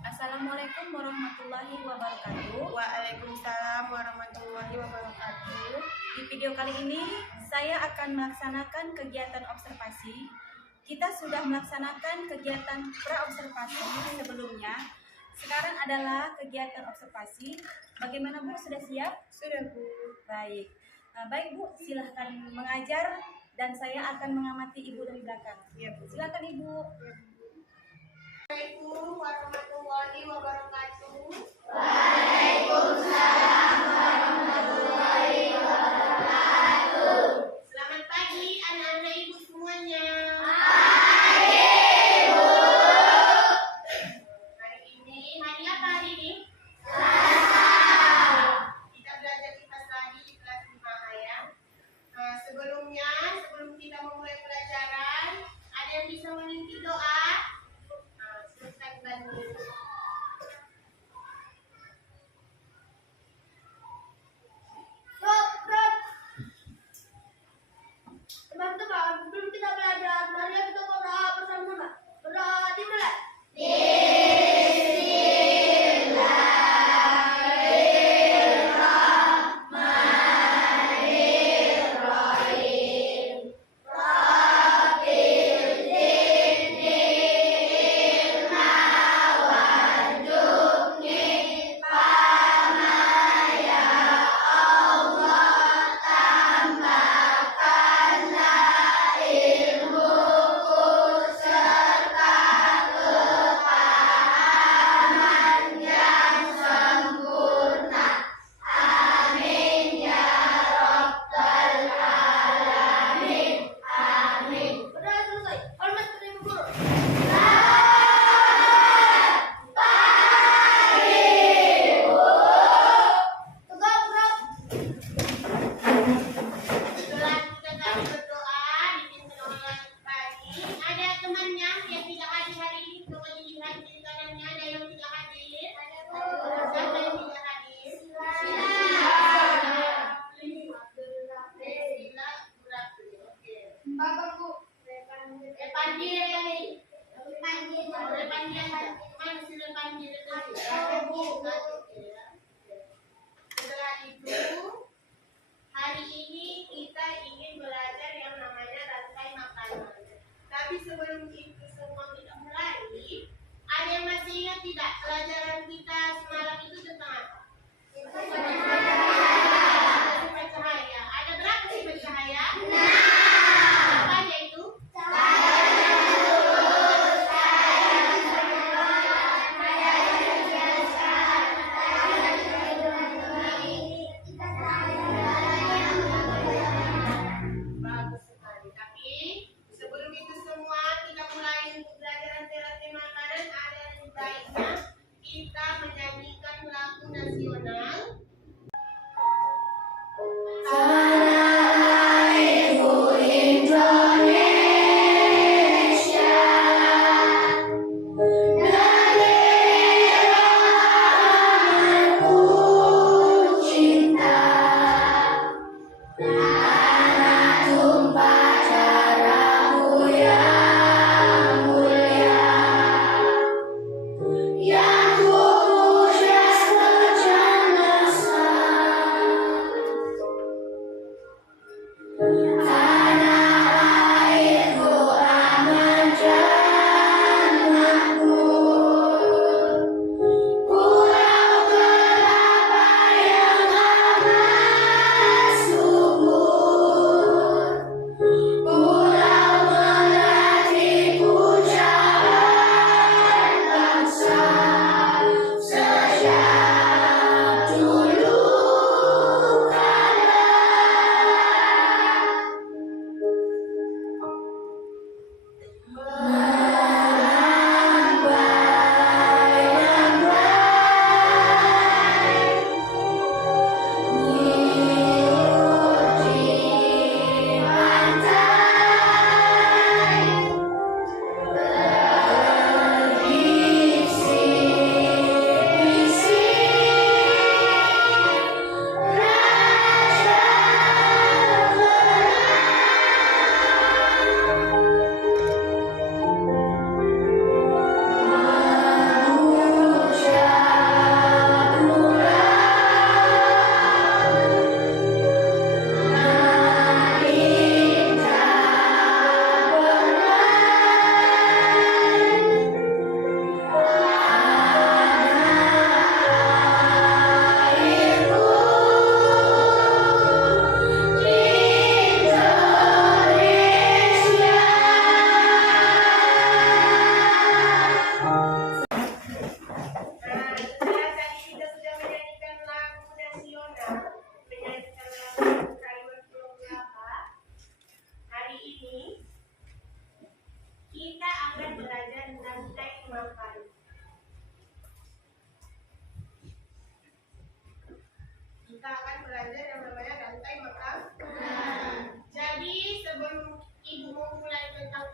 Assalamualaikum warahmatullahi wabarakatuh. Waalaikumsalam warahmatullahi wabarakatuh. Di video kali ini saya akan melaksanakan kegiatan observasi. Kita sudah melaksanakan kegiatan pra-observasi sebelumnya. Sekarang adalah kegiatan observasi. Bagaimana Bu, sudah siap? Sudah Bu. Baik. Baik Bu, silahkan mengajar dan saya akan mengamati Ibu dari belakang. Ya, Bu. Silakan Ibu. Assalamualaikum warahmatullahi wabarakatuh. Waalaikumsalam warahmatullahi wabarakatuh. Selamat pagi anak-anak Ibu semuanya. Pagi, Bu. Hari ini hari apa hari ini? Selasa. Kita belajar kipas tadi di kelas 5 ya. Sebelum kita memulai pelajaran, ada yang bisa memimpin doa? Silakan bantu. Teman-teman, sebelum kita belajar, mari kita berdoa bersama-sama. Berdoa dimulai. Berdoa selesai. Hormat kepada Ibu Guru. Tegak, gerak. Setelah kita tadi berdoa, dipimpin oleh pagi, ada temannya yang tidak hadir hari ini, coba dilihat di kanannya ada yang tidak hadir. Siapa yang tidak hadir? Sila Burafi. Oke. Bapak Bu. Repandi yang ini. Repandi yang mana si Repandi itu? Setelah itu, hari ini kita ingin belajar yang namanya rantai makanan. Tapi sebelum itu semua kita mulai, ada yang masih ingat tidak pelajaran kita semalam itu tentang apa? Sifat cahaya. Ada berapa sifat cahaya? Apa aja itu? Bagus sekali. Tapi sebelum itu semua kita mulai untuk belajar rantai makanan. Ada yang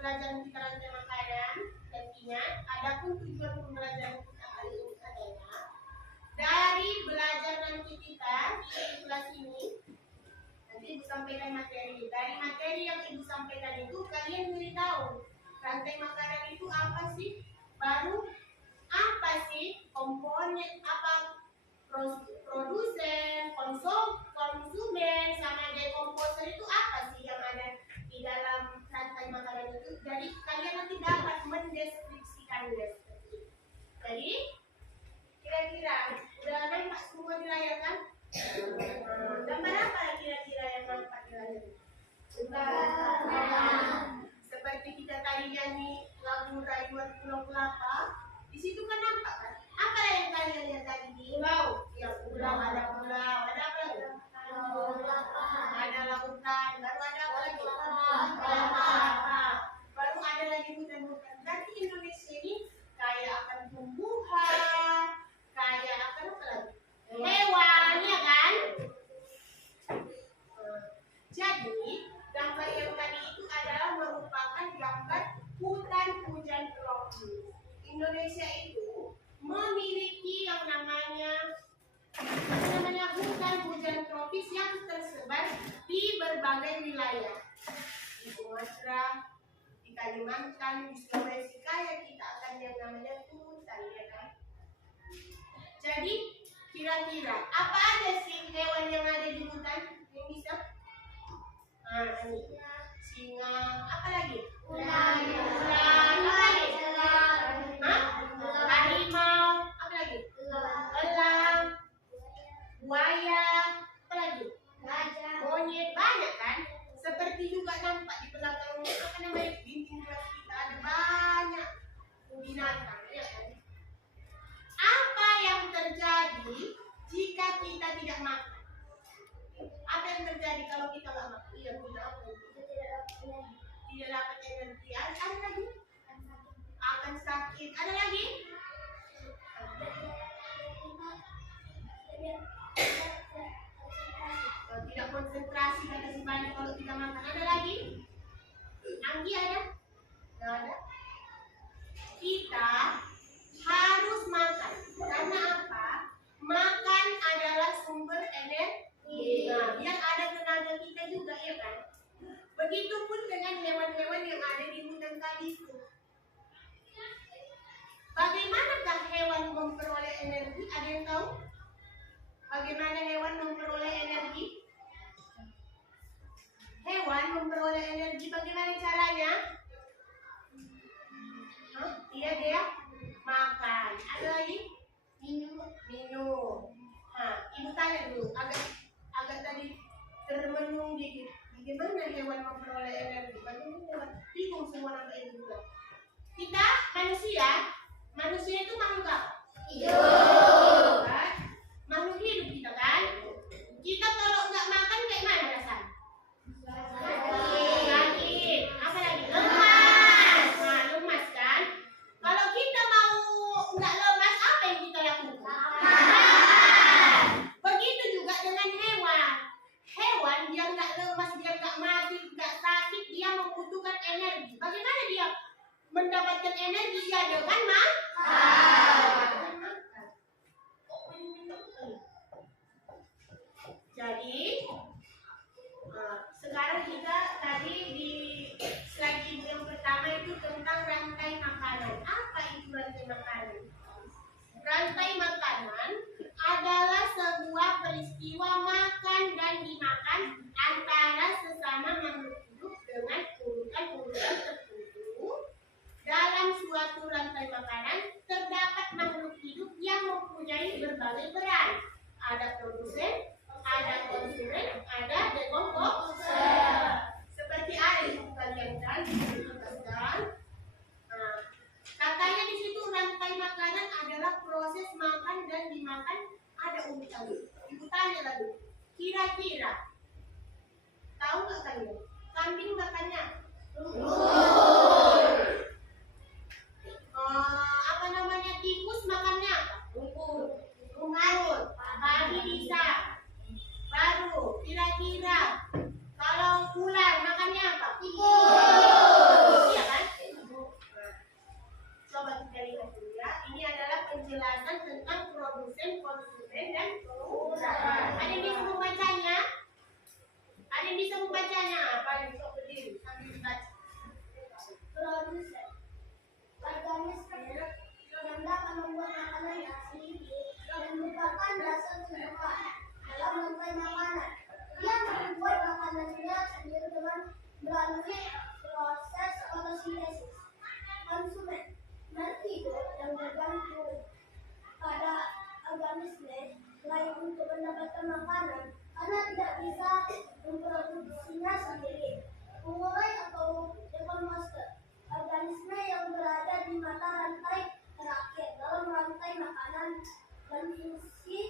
pelajaran kita rantai makanan dan ingat, adapun tujuan pembelajaran kita kali ini adalah dari belajar nanti kita di kelas ini. Nanti Ibu sampaikan materi. Dari materi yang Ibu sampaikan itu kalian beritahu rantai makanan itu apa sih? Baru apa sih komponen, apa produsen, konsumen, sama dekomposer itu apa sih yang ada di dalam rantai makanan itu? Jadi kalian nanti dapat mendeskripsikannya seperti itu. Jadi kira-kira udah nampak semua di layar kan? Gambar apa kira-kira yang nampak di layar? Seperti kita tadi nyanyi lagu Rayuan Pulau Kelapa, di situ kan nampak kan? Apa yang kalian lihat tadi di pulau? Ya pulau, ada apa lagi? Ada lautan, baru ada apa lagi? Kelapa. Baru ada lagi hutan-hutan. Berarti Indonesia ini kaya akan tumbuhan, kaya akan apa lagi? Hewan, ya kan? Jadi gambar yang tadi itu adalah merupakan gambar hutan hujan tropis. Indonesia itu memiliki yang namanya hutan hujan tropis yang tersebar di berbagai wilayah. Di Sumatera, di Kalimantan, di Sulawesi, kaya kita akan yang namanya hutan, ya kan? Jadi kira-kira apa aja sih hewan yang ada di hutan yang bisa? Ini singa, apa lagi? Ular, apa lagi? Harimau, apa lagi? Elang, buaya, apa lagi? Monyet, banyak kan? Seperti juga nampak di belakang apa namanya dinding kelas kita ada banyak binatang, ya kan? Apa yang terjadi jika kita tidak makan? Apa yang terjadi kalau kita nggak makan? Iya, tidak dapat energi. Ada lagi? Akan sakit. Ada lagi? Tidak konsentrasi kata si Bani kalau tidak makan. Ada lagi? Anggi ada? Nggak ada. Kita harus makan. Karena apa? Makan adalah sumber energi. Nah, biar ada tenaga kita juga, ya kan? Begitupun dengan hewan-hewan yang ada di hutan tadi itu. Bagaimanakah hewan memperoleh energi? Ada yang tahu? Bagaimana hewan memperoleh energi? Hewan memperoleh energi bagaimana caranya? Iya dia makan. Ada lagi? Minum. Ibu tanya dulu, agak tadi termenung dikit. Bagaimana hewan memperoleh energi? Bagaimana hewan? Bingung semua nama ibu juga. Kita manusia itu makhluk apa? Hidup. Kan? Makhluk hidup kita kan? Kita kalau nggak makan kayak mana rasanya? Sakit. Apa lagi? Lemas. Nah, lemas kan? Kalau kita mau nggak lemas, apa yang kita lakukan? Begitu juga dengan hewan. Hewan dia nggak lemas, dia nggak mati, nggak sakit, dia membutuhkan energi. Bagaimana dia mendapatkan energi? Dia dengan makan. Jadi sekarang kita tadi di slide ibu yang pertama itu tentang rantai makanan. Apa itu rantai makanan? Rantai makanan adalah sebuah peristiwa makan dan dimakan antara sesama makhluk hidup dengan urutan-urutan tertentu. Dalam suatu rantai makanan terdapat makhluk hidup yang mempunyai berbagai peran. Ada produsen, ada konsumen, ada dekomposer. Seperti ada yang kalian kan dijelaskan. Katanya di situ rantai makanan adalah proses makan dan dimakan, ada urutan. Ibu tanya lagi, kira-kira tahu nggak kalian? Kambing makannya apa namanya, tikus makannya apa? Rumput. Padi bisa. Baru kira-kira kalau ular makannya apa? Iya kan? penjelasan tentang produsen, konsumen, dan pengurai. Ada yang bisa membacanya? Ada yang bisa membacanya? Apa yang bisa berdiri sambil dibaca? Produsen organisme yang dapat membuat makanan asli dan merupakan dasar tumbuhan dalam rantai makanan. Dia membuat makanannya sendiri dengan melalui proses fotosintesis. Konsumen nanti yang bergantung pada organisme lain untuk mendapatkan makanan karena tidak bisa memproduksinya sendiri. Pengurai atau dekomposer organisme yang berada di mata rantai terakhir dalam rantai makanan dan fungsi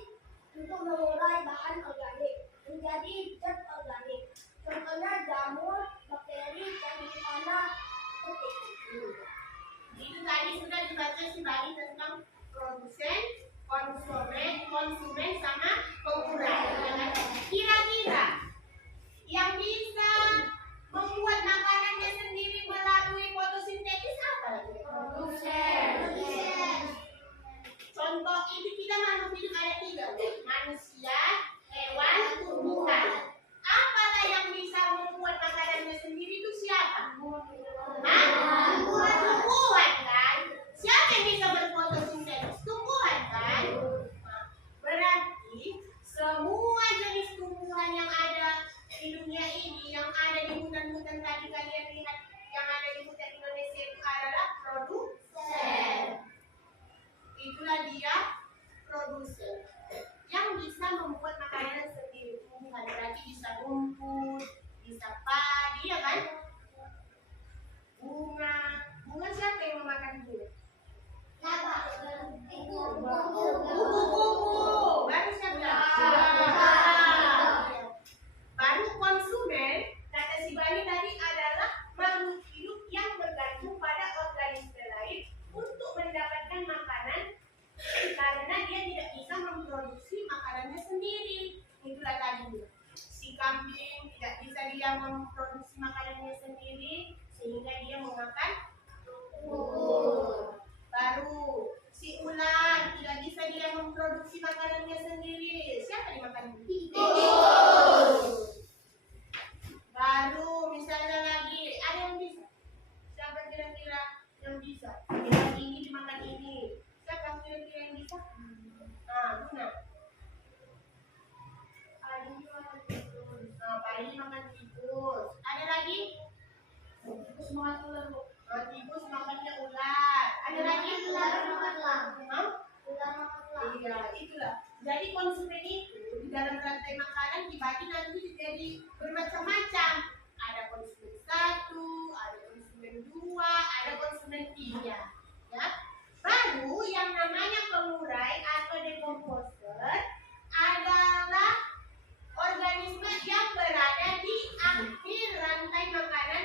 untuk mengurai bahan organik menjadi zat organik. Contohnya jamur, bakteri, dan tanah putih. Itu tadi sudah dibaca si Bali tentang produsen, konsumen sama pengurai. Kira-kira yang bisa membuat makanannya sendiri melalui fotosintesis apa lagi? Produsen. Contoh ini kita makhluk hidup ada 3, manusia, hewan, tumbuhan. Apalah yang bisa membuat makanannya sendiri itu siapa? Tumbuhan kan? Siapa yang bisa berfotosintesis? Tumbuhan kan? Berarti semua jenis tumbuhan yang ada di dunia ini, yang ada di hutan-hutan tadi kalian lihat, yang ada di hutan Indonesia itu adalah produsen. Itulah dia produsen yang bisa membuat makanan sendiri. Tumbuhan berarti bisa rumput, bisa padi, ya kan? Bunga siapa yang memakan bunga? Kupu-kupu. Baru siapa? Baru konsumen, kata si Bani tadi adalah makhluk hidup yang bergantung pada organisme lain untuk mendapatkan makanan karena dia tidak bisa memproduksi makanannya sendiri. Itulah tadi. Si kambing tidak bisa dia memproduksi makanannya sendiri sehingga dia memakan rumput. Baru si ular tidak bisa dia memproduksi makanannya sendiri. Siapa yang makan? Tikus. Baru misalnya lagi ada yang bisa. Siapa kira-kira yang bisa? Yang ini dimakan ini. Siapa kira-kira yang bisa? Guna. Padi makan tikus. Ada lagi? Tikus makan ular. Tikus makannya ular. Ada lagi? Ular makan elang. Ular makan elang. Iya, itulah. Jadi konsumen itu di dalam rantai makanan dibagi nanti jadi bermacam-macam. Ada konsumen 1, ada konsumen 2, ada konsumen 3. Ya. Baru yang namanya pengurai atau dekomposer adalah organisme yang berada di akhir rantai makanan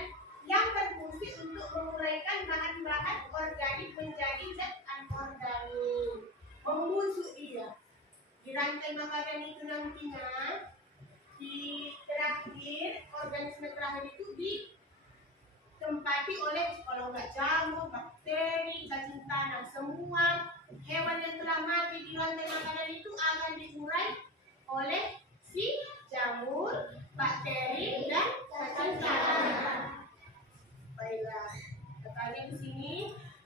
yang berfungsi untuk menguraikan bahan-bahan organik menjadi zat anorganik. Membusuk dia. Di rantai makanan itu nantinya di terakhir, organisme terakhir itu ditempati oleh kalau nggak jamur, bakteri, cacing tanah. Semua hewan yang telah mati di rantai makanan itu akan diurai oleh si jamur, bakteri, dan cacing tanah. Baiklah, kalian di sini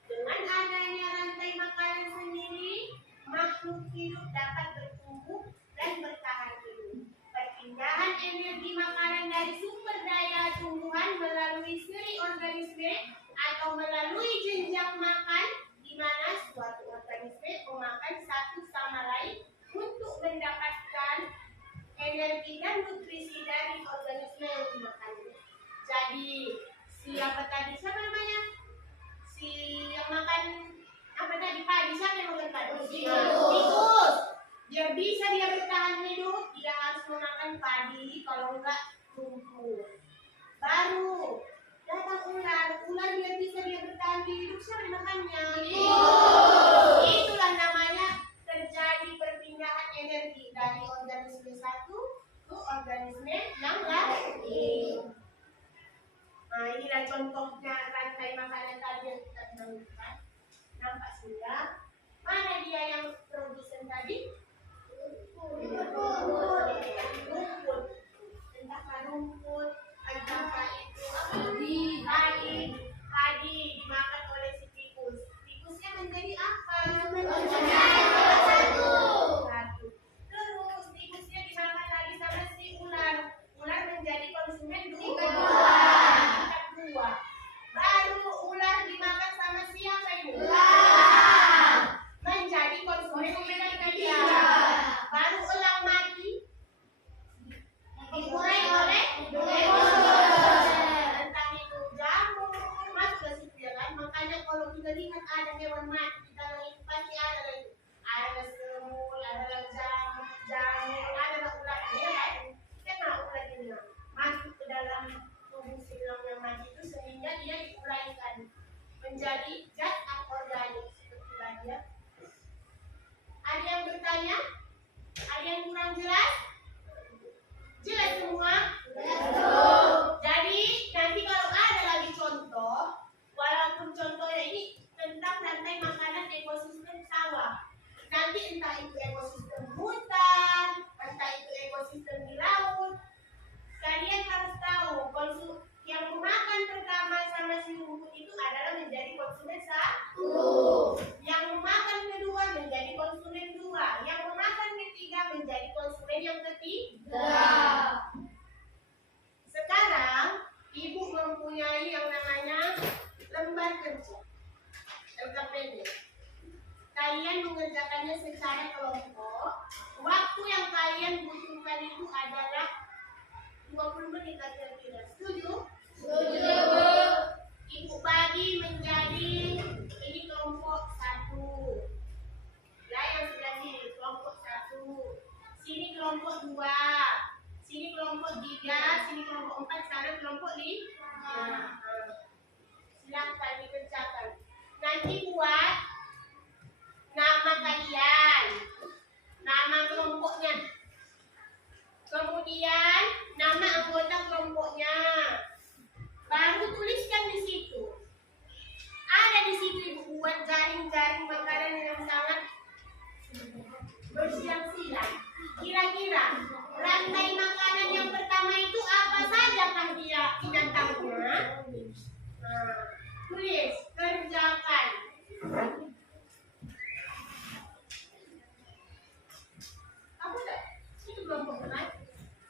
dengan adanya rantai makanan sendiri, makhluk hidup dapat bertumbuh dan bertahan hidup. Perpindahan energi makanan dari sumber daya tumbuhan melalui seri organisme atau melalui jenjang makan, di mana suatu organisme memakan satu sama lain untuk mendapatkan energi dan nutrisi dari organisme yang dimakannya. Jadi siapa tadi? Siapa namanya? Si yang makan apa tadi? Padi. Siapa yang makan padi? Tikus. Biar bisa dia bertahan hidup, dia harus memakan padi, kalau enggak rumput. Baru datang ular. Ular biar bisa dia bertahan hidup, siapa yang makannya? Itulah namanya terjadi perpindahan energi dari organisme satu ke organisme yang lain. Nah, inilah contohnya rantai makanan tadi yang kita temukan. Nampak sudah? Mana dia yang produsen tadi? Rumput. Entahkah rumput, entahkah itu apa? Padi dimakan oleh si tikus. Tikusnya menjadi apa? Satu. Terus tikusnya dimakan lagi sama si ular. Ular menjadi konsumen dua. Baru ular dimakan sama siapa ini? Menjadi konsumen ketiga. Baru elang mati dikurai oleh entah itu jamur, masuk ke situ ya kan. Makanya kalau kita lihat ada hewan mati di dalam itu pasti ada lagi. Ada semut, ada jamur, ada ular ya kan. Kenapa ular ini masuk ke dalam tubuh si elang yang mati itu sehingga dia diuraikan menjadi zat anorganik seperti tadi ya. Ada yang bertanya? Ada yang kurang jelas? Jelas semua? Jadi nanti kalau ada lagi contoh, walaupun contohnya ini tentang rantai makanan ekosistem sawah, nanti entah itu ekosistem hutan, entah itu ekosistem di laut, kalian harus tahu yang memakan pertama sama si rumput itu adalah menjadi konsumen satu, yang memakan kedua menjadi konsumen dua, yang memakan ketiga menjadi konsumen yang ketiga. Sekarang ibu mempunyai yang namanya lembar kerja LKPD. Kalian mengerjakannya secara kelompok. Waktu yang kalian butuhkan itu adalah 20 menit kira-kira. Setuju? Setuju. Ibu bagi menjadi ini kelompok 1. Ya, yang sebelah sini kelompok 1. Sini kelompok 2. Sini kelompok 3, sini kelompok 4, sana kelompok 5. Silakan dikerjakan. Nanti buat nama kalian, nama kelompoknya. Kemudian nama anggota kelompoknya. Baru tuliskan di situ. Ada di situ ibu buat jaring-jaring makanan yang sangat bersilang-silang. Kira-kira rantai makanan yang pertama itu apa sajakah dia binatangnya? Tulis, kerjakan. Apa dah? Itu kelompok kan?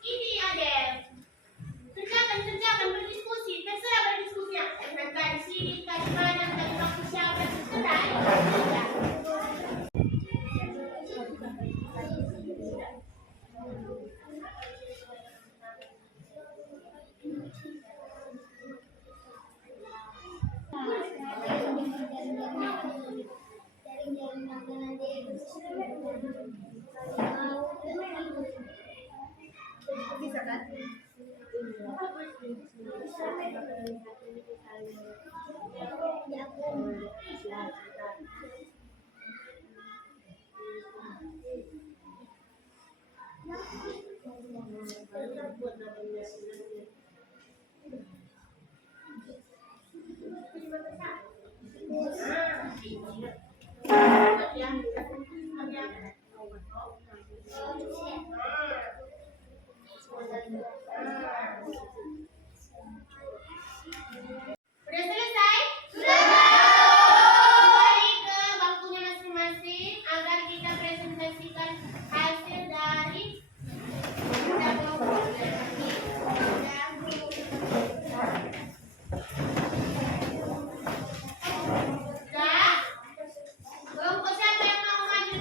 Ini Adel. Kerjakan, berdiskusi. Terserah berdiskusi. Entah di sini, entah di mana, entah di waktu siapa, terserah. Bisa kan? Sudah selesai? Sudah. Kembali ke bangkunya masing-masing agar kita presentasikan hasil dari kelompok siapa yang mau maju?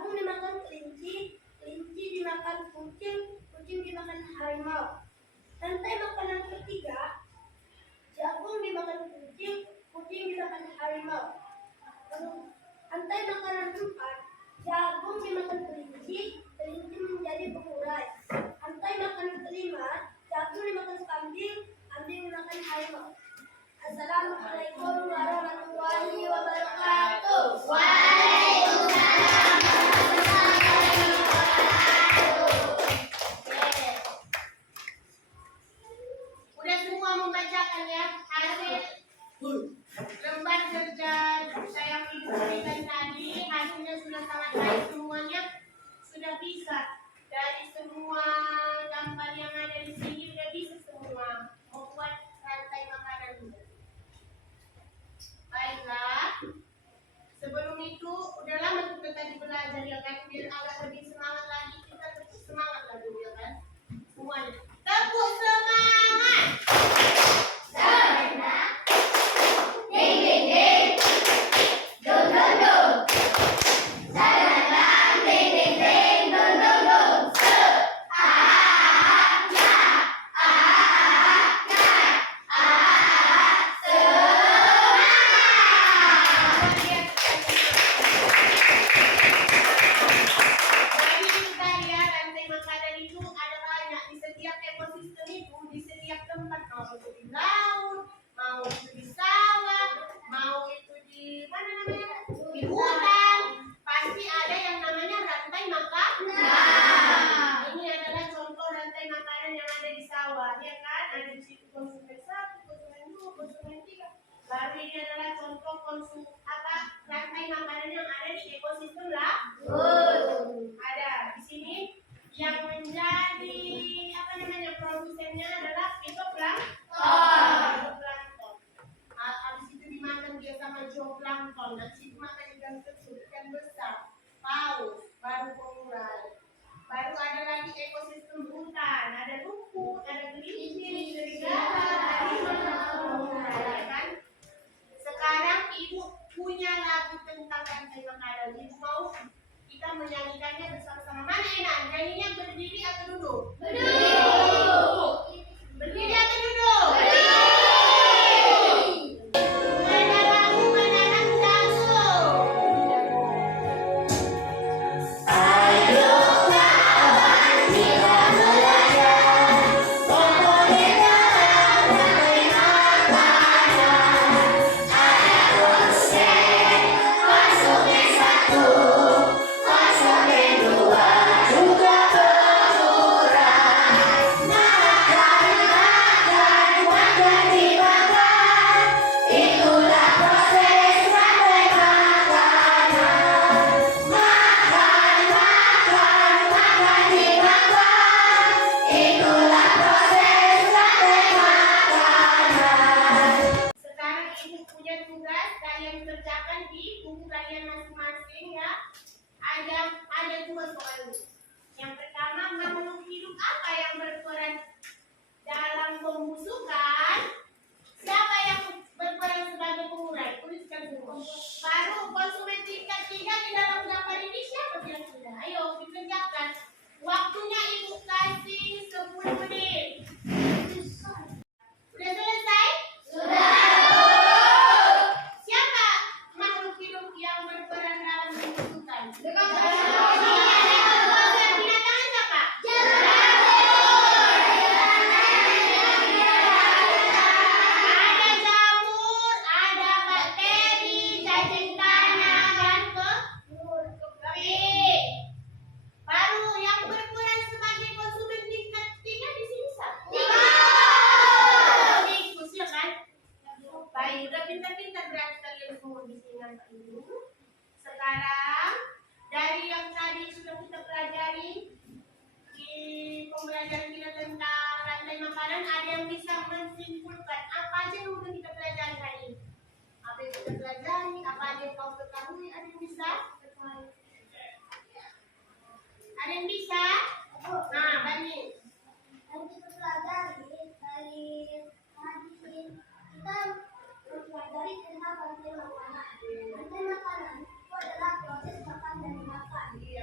jagung dimakan kelinci, kelinci dimakan kucing, kucing dimakan harimau. Rantai makanan ketiga, jagung dimakan kucing, kucing dimakan harimau. Rantai makanan keempat, jagung dimakan kelinci, kelinci menjadi pengurai. Rantai makanan kelima, jagung dimakan kambing, kambing dimakan harimau. Assalamualaikum warahmatullahi wabarakatuh. Udah semua membacakan ya hasil lembar kerja saya berikan tadi. Hasilnya sudah sangat baik, semuanya sudah bisa. Dari semua gambar yang ada di sini sudah bisa semua membuat rantai makanan ini. Baiklah, sebelum itu udah lama kita tadi belajar ya kan, biar agak lebih semangat lagi, kita tetap semangat lagi ya kan, semuanya tepuk semangat. Jadi kita lihat rantai makanan itu ada banyak di setiap ekosistem itu, di setiap tempat, mau itu di laut, mau itu di sawah, mau itu di mana namanya, di hutan, pasti ada yang namanya rantai makanan. Ini adalah contoh rantai makanan yang ada di sawah, ya kan? Ada di situ konsumen 1, konsumen 2, konsumen 3. Baru ini adalah contoh rantai makanan yang ada di ekosistem ada di sini yang menjadi produsennya adalah fitoplankton. Habis itu dimakan dia sama zooplankton. Nanti dimakan ikan kecil, ikan besar, paus, baru pengurai. Baru ada lagi ekosistem hutan, ada rumput, ada gelincir, serigala, harimau, ya kan? Sekarang ibu punya lagu tentang rantai makanan. Ibu mau kita menyanyikannya bersama-sama. Mana enak? Nyanyinya berdiri atau duduk? Duduk. Berdiri atau duduk? Duduk. Ada lagu menanam jagung. Sekarang ibu punya tugas kalian kerjakan di buku kalian masing-masing ya. Ada dua soal. Yang pertama, makhluk hidup apa yang berperan dalam pembusukan? Siapa yang berperan sebagai pengurai? Tuliskan semua. Baru konsumen tingkat 3 di dalam gambar ini siapa kira-kira? Ayo dikerjakan. Waktunya ibu kasih 10 menit. Sudah selesai? Siapa makhluk hidup yang berperan dalam pembusukan? Binatangnya siapa? Ada jamur, ada bakteri, cacing tanah, dan kepik. Baru yang berperan sebagai konsumen tingkat 3 di sini siapa? Tikus ya kan? Baik, udah pintar-pintar berarti kalian semua di sini nampak ini. Sekarang dari yang tadi sudah kita pelajari di pembelajaran kita tentang rantai makanan, ada yang bisa menyimpulkan apa aja yang udah kita pelajari hari ini? Apa yang kita pelajari? Apa aja yang kau ketahui? Ada yang bisa? Ada yang bisa? Nah, Bani. Yang kita pelajari dari hadis kita mempelajari tentang rantai makanan. Rantai makanan itu adalah proses makan dan dimakan. Iya.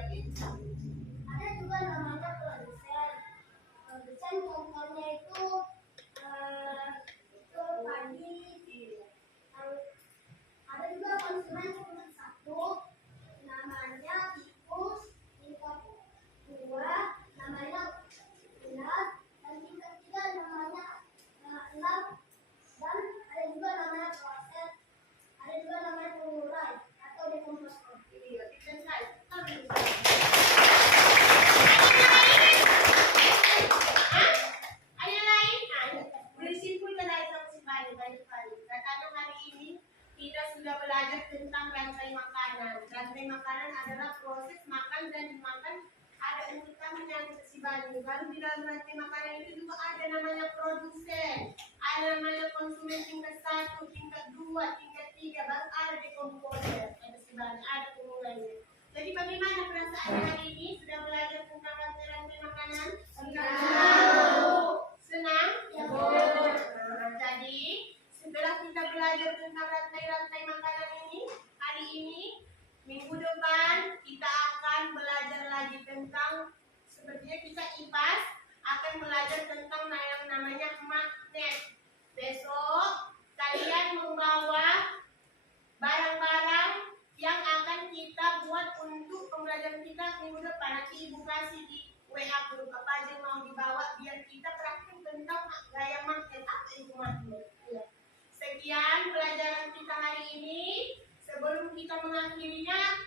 rantai makanan adalah proses makan dan dimakan, ada urutan yang seimbang. Baru di dalam rantai makanan itu juga ada namanya produsen, ada namanya konsumen tingkat 1, tingkat 2, tingkat 3, baru ada dekomposer, ada seimbang, ada pemulanya. Jadi bagaimana perasaan hari ini sudah belajar tentang rantai-rantai makanan? Senang? Nah, jadi setelah kita belajar tentang rantai-rantai makanan ini, hari ini, minggu depan kita akan belajar lagi tentang, sepertinya kita IPAS akan belajar tentang yang namanya magnet. Besok kalian membawa barang-barang yang akan kita buat untuk pembelajaran kita minggu depan. Nanti ibu kasih di WA grup apa aja yang mau dibawa biar kita praktik tentang gaya magnet. Apa itu magnet? Ya. Sekian pelajaran kita hari ini. Sebelum kita mengakhirinya,